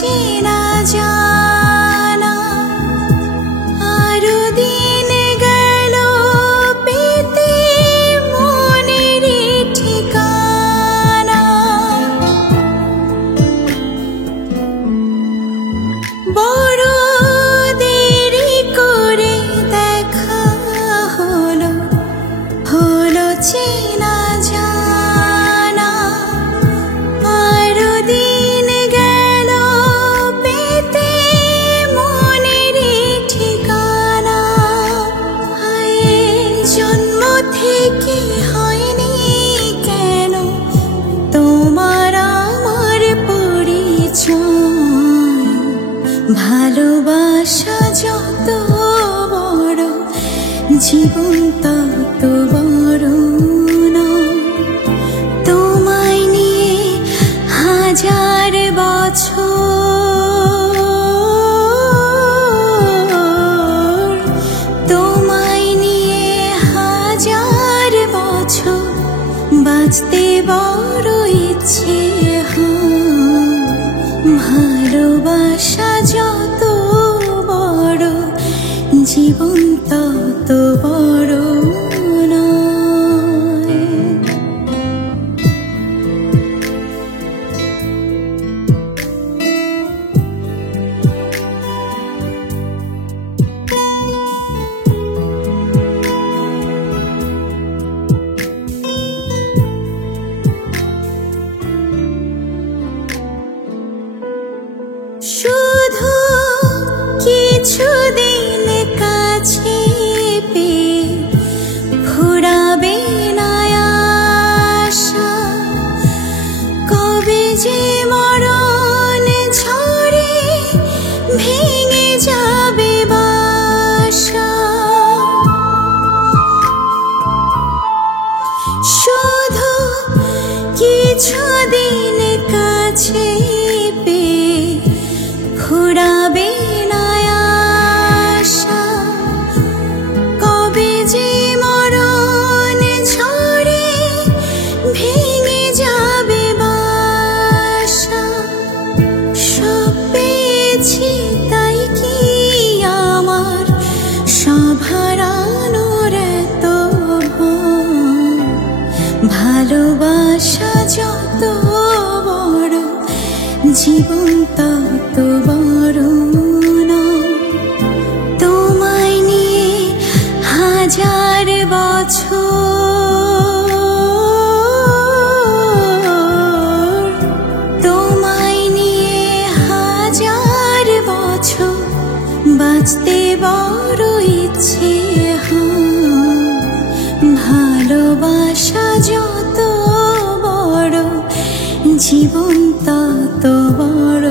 চেনা জানা আরো দিন গেল পেতে মনের ঠিকানা। বড় দেরি করে দেখা হলো, হলো চেনা জানা আরো দিন গেল পেতে মনের ঠিকানা। জন্ম থেকে হয়নি কেন তোমার আমার পরিচয়। ভালোবাসা যত বড় জীবন তত বড় নয়। তোমায় নিয়ে হাজার বছর, তোমায় নিয়ে হাজার বছর বাঁচতে বড় ইচ্ছে হয়। ভালোবাসা যত বড় জীবন তত বড় নয়। শুধু কিছুদিন কাছে পেয়ে ফুরাবে না আশা। কবে যে মরণ ঝড়ে ভেঙে যাবে বাসা। শুধু কিছুদিন কাছে পেয়ে ফুরাবে না আশা। কবে যে মরণ ঝড়ে ভেঙে যাবে বাসা। সব পেয়েছি তাই কি আমার সব হারানোর এত ভয়। ভালোবাসা যত বড় জীবন তত বড় নয়। তোমায় নিয়ে হাজার বছর, তোমায় নিয়ে হাজার বছর বাঁচতে বড় ইচ্ছে হয়। ভালোবাসা যত বড় জীবন তত বড়।